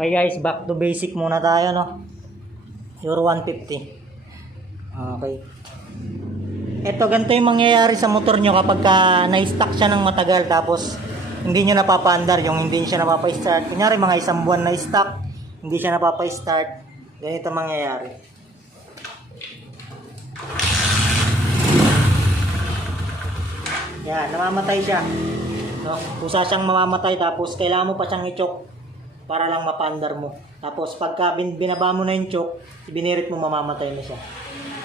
Okay guys, back to basic muna tayo no. Euro 150. Okay. Ito ganito yung mangyayari sa motor nyo kapag ka na-stuck siya ng matagal tapos hindi nyo napapandar yung hindi siya napapa-start. Kunyari mga isang buwan na stuck, hindi siya napapa-start. Ganito mangyayari. Yan, namamatay siya. No? Kusa siyang mamamatay tapos kailangan mo pa siyang i-choke para lang mapandar mo. Tapos pagka bin, binaba mo na yung choke, ibinirit mo mamamatay na siya.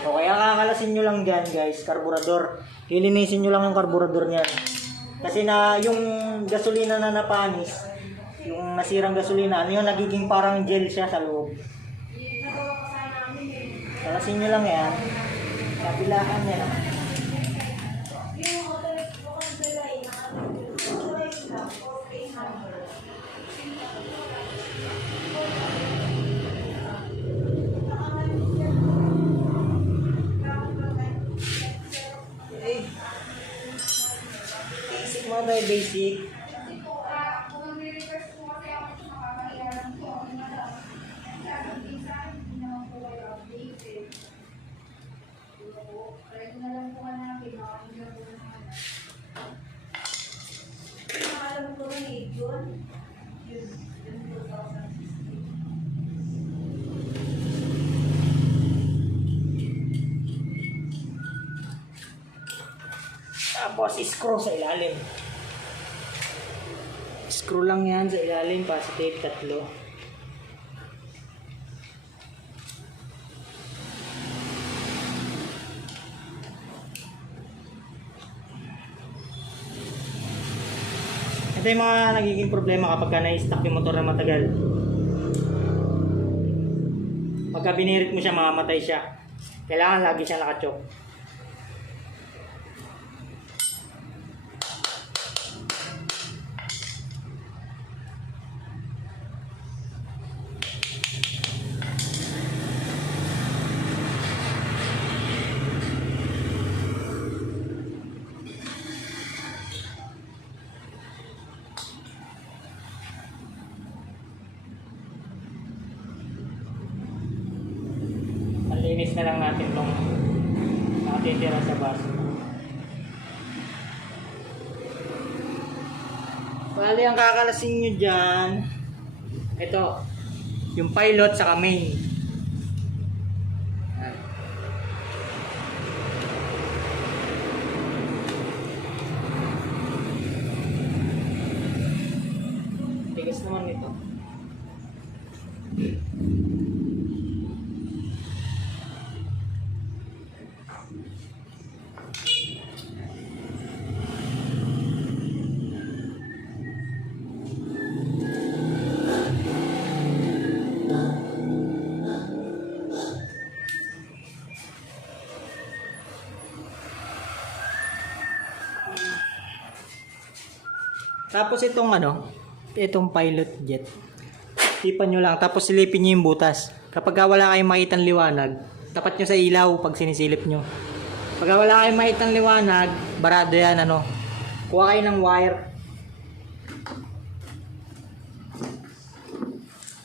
O kaya kakalasin nyo lang dyan guys, karburador. Hilinisin nyo lang yung karburador niyan. Kasi na yung gasolina na napanis, yung nasirang gasolina, ano yung nagiging parang gel siya sa loob. Kalasin nyo lang yan. Kabilaan niya Mo tayo, basic. Tapos, screw sa ilalim. Screw lang yan sa ilalim, positive, tatlo. Ito yung mga nagiging problema kapag ka na-stuck yung motor na matagal. Pagka binirit mo siya, mamamatay siya. Kailangan lagi siya nakachoke. Malinis na lang natin tong nakatitira sa baso. Bali, ang kakalasin nyo dyan, ito, yung pilot sa main. Yan. Tigas naman ito. Tapos itong ano, itong pilot jet. Tipan nyo lang, tapos silipin nyo yung butas. Kapag wala kayong makitang liwanag, tapat nyo sa ilaw pag sinisilip nyo. Pag wala kayong makitang liwanag, barado yan, ano. Kuha kayo ng wire.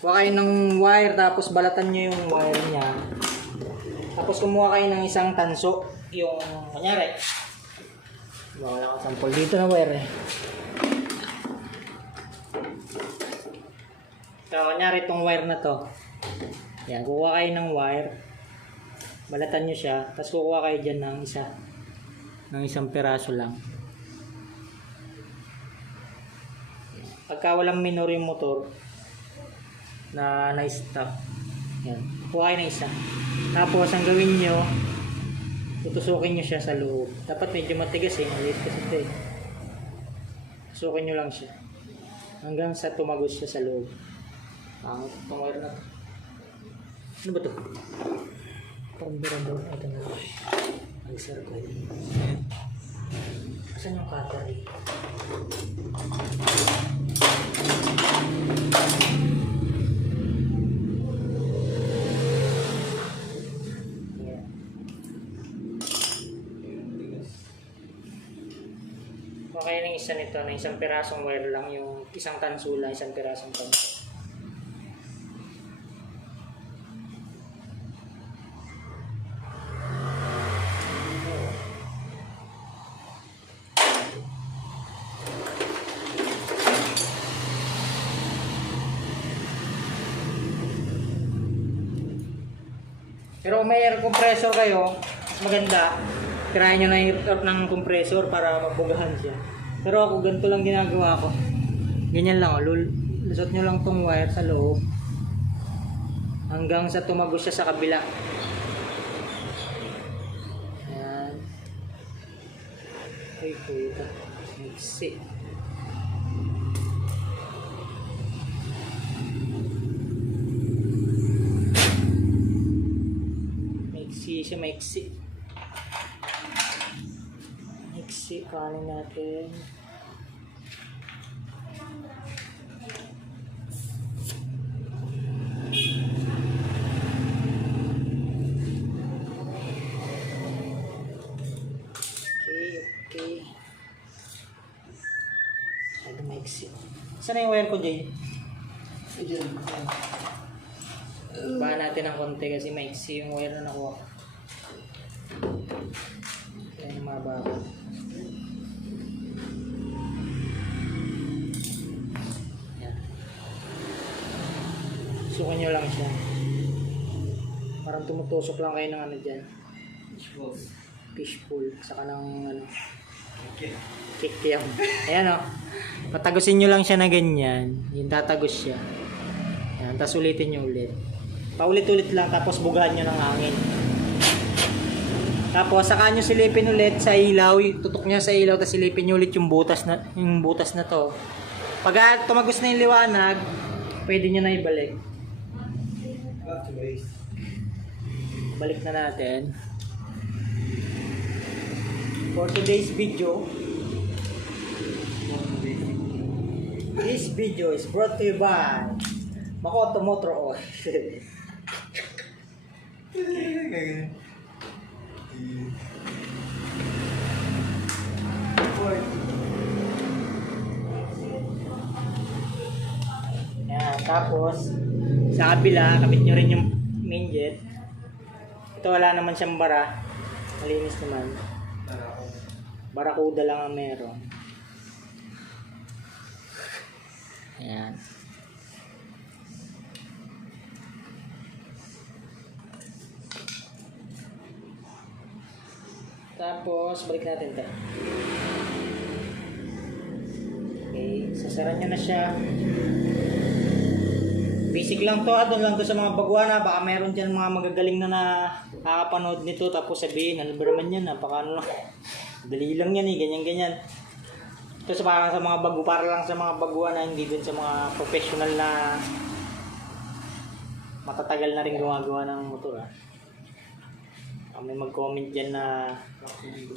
Kuha kayo ng wire, tapos balatan nyo yung wire niya. Tapos kumuha kayo ng isang tanso, yung, kanyari, wala ka sample dito na wire eh. So, kunyari itong wire na to. Yan, kukuha kayo ng wire. Balatan nyo siya. Tapos kukuha kayo dyan ng isa. Ng isang peraso lang. Pagka walang minor yung motor, na na-stop. Yan. Kuha kayo ng isa. Tapos, ang gawin nyo, tutusukin nyo siya sa loob. Dapat medyo matigas eh. Maliit kasi ito eh. Tusukin nyo lang siya. Hanggang sa tumagos siya sa loob. Ang itong wire na to. Ano ba to? Parang birando. Ito na. Ay, circle. Asan yung cutter eh? Okay ng isa nito na isang pirasong wire lang yung isang tansula, isang pirasong tanso. Pero kung may air compressor kayo, maganda. Tirayan nyo na yung air ng compressor para mabugahan siya. Pero ako, ganito lang ginagawa ko. Ganyan lang, oh. Lul lusot nyo lang tong wire sa loob. Hanggang sa tumagos siya sa kabila. Ayan. Ay, puta. Mixi. Maiksi siya, maiksi. Maiksi, kanin natin. Okay. Masyado maiksi. Saan na yung wire ko, Jay? Bahan natin ng konti kasi maiksi yung wire na nakuha ko. Yan yung mga baba. Yan. Sukan nyo lang siya. Parang tumutusok lang kayo ng ano dyan. Fishbowl. Saka ng ano. Kikiam. Ayan o. Patagusin nyo lang siya na ganyan. Yung tatagos siya. Ayan. Tapos ulitin nyo ulit. Paulit-ulit lang. Tapos bugahan nyo ng hangin. Tapos saka nyo silipin ulit sa ilaw. Tutok niya sa ilaw. Tapos silipin nyo ulit yung butas na, yung butas na to. Pag ah, tumagos na yung liwanag, pwede nyo na ibalik. Balik na natin. For today's video, this video is brought to you by Makoto Motor Oil. Yan, tapos sa kabila, kabit nyo rin yung main jet. Ito wala naman siyang bara. Malinis naman. Barakuda lang ang meron. Ayan. Tapos, balik natin ito. Okay, sasara nyo na siya. Basic lang to, ah, doon lang to sa mga baguhan na. Baka meron dyan mga magagaling na nakakapanood nito. Tapos sabihin, ano ba naman yan? Napaka ano lang. Dali lang yan eh, ganyan-ganyan. Ito sa parang sa mga bago, para lang sa mga baguhan na hindi dun sa mga professional na matatagal na rin gumagawa ng motor ah. Ah, may mag-comment dyan na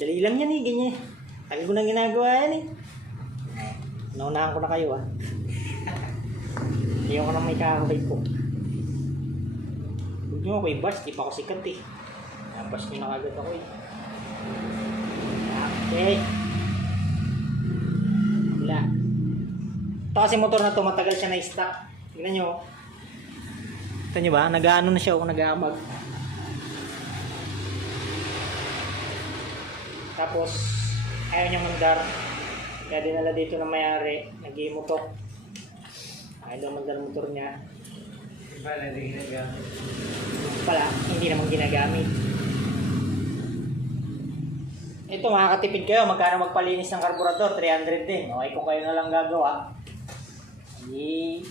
dali lang yan eh, ganyan. Tagal ko na ginagawa yan eh. Naunahan ko na kayo ah. Hindi ako na may kakabay po. Huwag nyo ako i-bash, di pa ako sikat eh. Nabash nyo na kagad ako eh. Okay. Wala. Ito kasi motor na to, matagal siya na-stock. Tingnan nyo. oh. Ito nyo ba? Nag-ano na siya o nag-aamag. Tapos, ayaw niyang mandar. Kaya dinala dito na mayari. Nag-imutok. Ayaw daw mandar motor niya. Pala, hindi naman ginagamit. Ito, makakatipid kayo. Magkano magpalinis ng karburador? 300 din. Okay, kung kayo na lang gagawa. Hindi,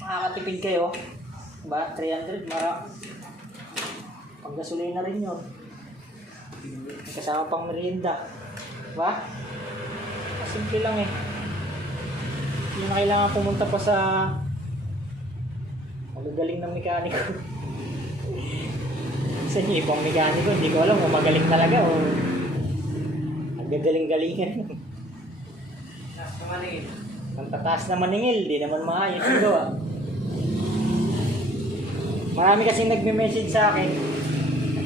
makakatipid kayo. Ba, 300, mara. Pang gasolina rin yun. Kasama pang merienda. Ba? Simple lang eh. Hindi na kailangan pumunta pa sa magagaling ng mekaniko. sa inyo, ibang mekaniko, hindi ko alam kung magaling talaga o nagagaling-galingan. Ang tataas na maningil, di naman maayos ito ah. Marami kasing nagme-message sa akin.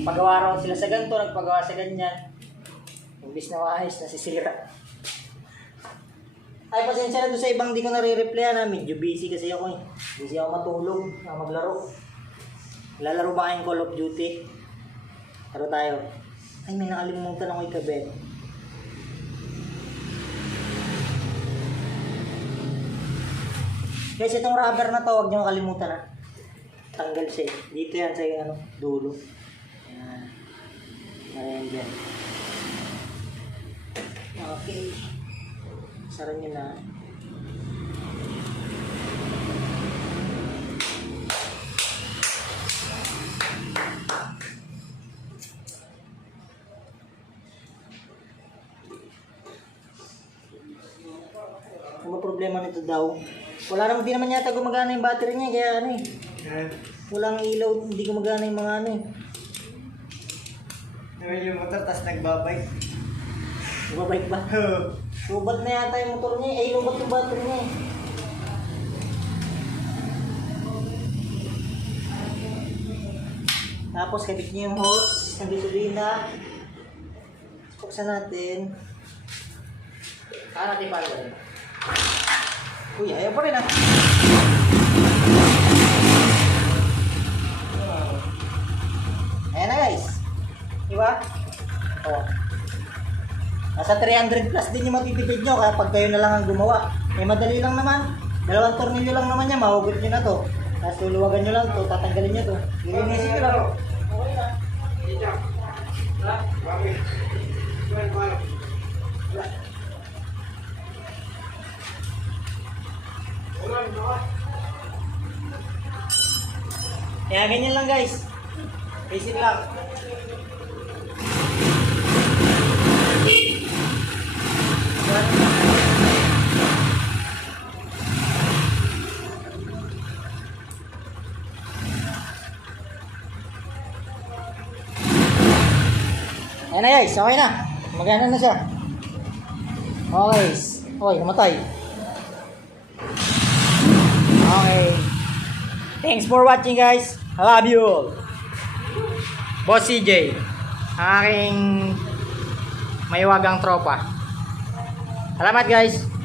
Nagpagawa raw sila sa ganito, nagpagawa sa ganyan. Imbis na maayos, nasisira. Ay, pasensya na doon sa ibang di ko nare-replyan na. Medyo busy kasi ako eh. Busy ako matulog, na maglaro. Lalaro ba kayong Call of Duty? Laro tayo. Ay, may nakalimutan ako ikabit. Guys, itong rubber na to, huwag niyo kalimutan ha. Tanggal siya eh. Dito yan sa ano, dulo. Yan. Ayan dyan. Okay. Sara nyo na. Ano problema nito daw? Wala naman, di naman yata gumagana yung battery niya, kaya ano eh. Walang ilaw, hindi gumagana yung mga ano eh. Naman yung motor, tapos nagbabike. Nababike ba? Lubat na yata yung motor niya, eh. ay lubat yung battery niya eh. Tapos kabit niya yung hose ng gasolina. Buksan natin. Saan natin paano ba Uy, ayaw pa rin ah. Ayan na guys. Diba? Oh. Nasa 300 plus din yung matitipid nyo kaya pag kayo na lang ang gumawa. Eh madali lang naman. Dalawang tornilyo lang naman yan, mahugot nyo na to. Tapos luluwagan nyo lang to, tatanggalin nyo to. Lilinisin nyo lang. Okay na. Kaya ganyan lang guys. Basic lang. Ayan na guys, okay na. Magana na siya. Okay. Okay, namatay. Okay. Thanks for watching guys. I love you all. Boss CJ. Ang aking maywagang tropa. Salamat guys.